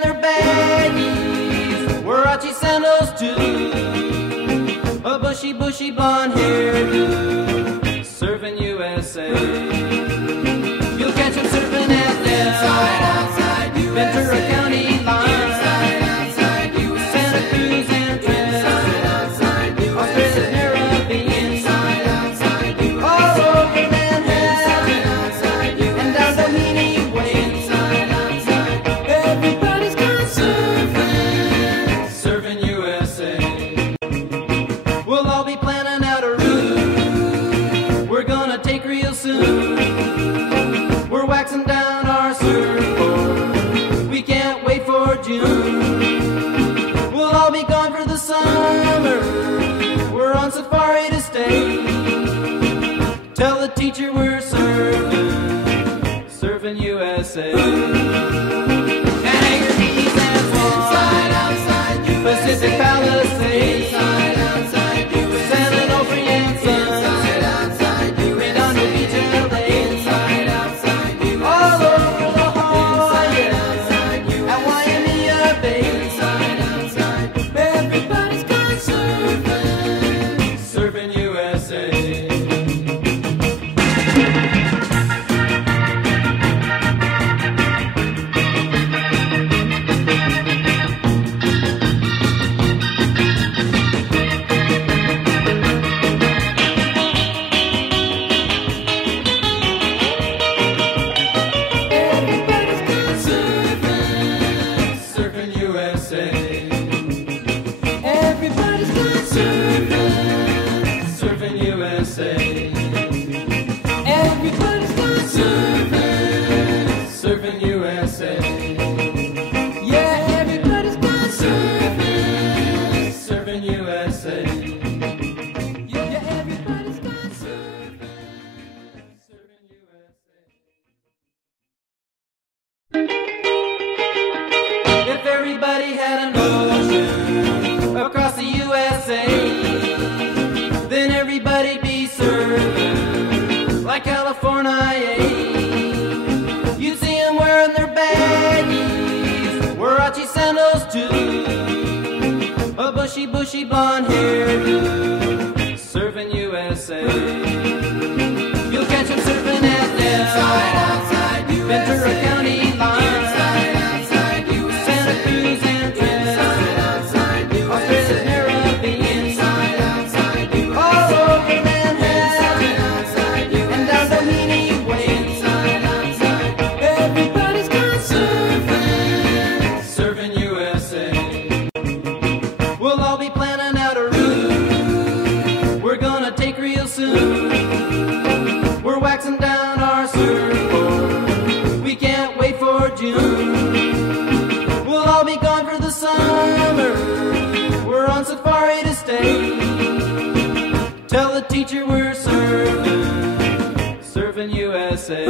wearing their baggies, Warachi sandals too, a bushy blonde hairdo, serving USA. You'll catch them surfing at Del, Ventura County line, Santa Cruz and Trent, Australia's Caribbean, all over Manhattan, and down Doheny Way. Everybody's gone surfing, serving USA. We'll all be planning out a route we're gonna take real soon. We're waxing down our surfboard, we can't wait for June. We'll all be gone for the summer, we're on safari to stay. Tell the teacher we're surfing, serving USA. And Anchor Keys and Swan, Pacific Palisades, San Onofre and Sun, Redondo Beach and LA, all over La Jolla and Waimea Bay. Everybody's gone surfing, serving USA. Everybody's gone surfing, serving USA. Everybody's gone surfing, serving USA. Yeah, everybody's gone surfing, serving USA. Yeah, everybody's gone surfing, serving USA. If everybody had an ocean across the USA, then everybody'd be surfing like California. You'd see them wearing their baggies, Warachi sandals too, a bushy blonde hairdo, serving USA. You'll catch them surfing at Del, Ventura County line, Santa Cruz and Trent, Australia's Caribbean, all over Manhattan, and down Doheny Way. Everybody's gone surfing, serving USA. We'll all be planning out a route we're gonna take real soon. We're waxing down our surfboard, we can't wait for June. We'll all be gone for the summer, we're on safari to stay. Tell the teacher we're surfing, serving USA.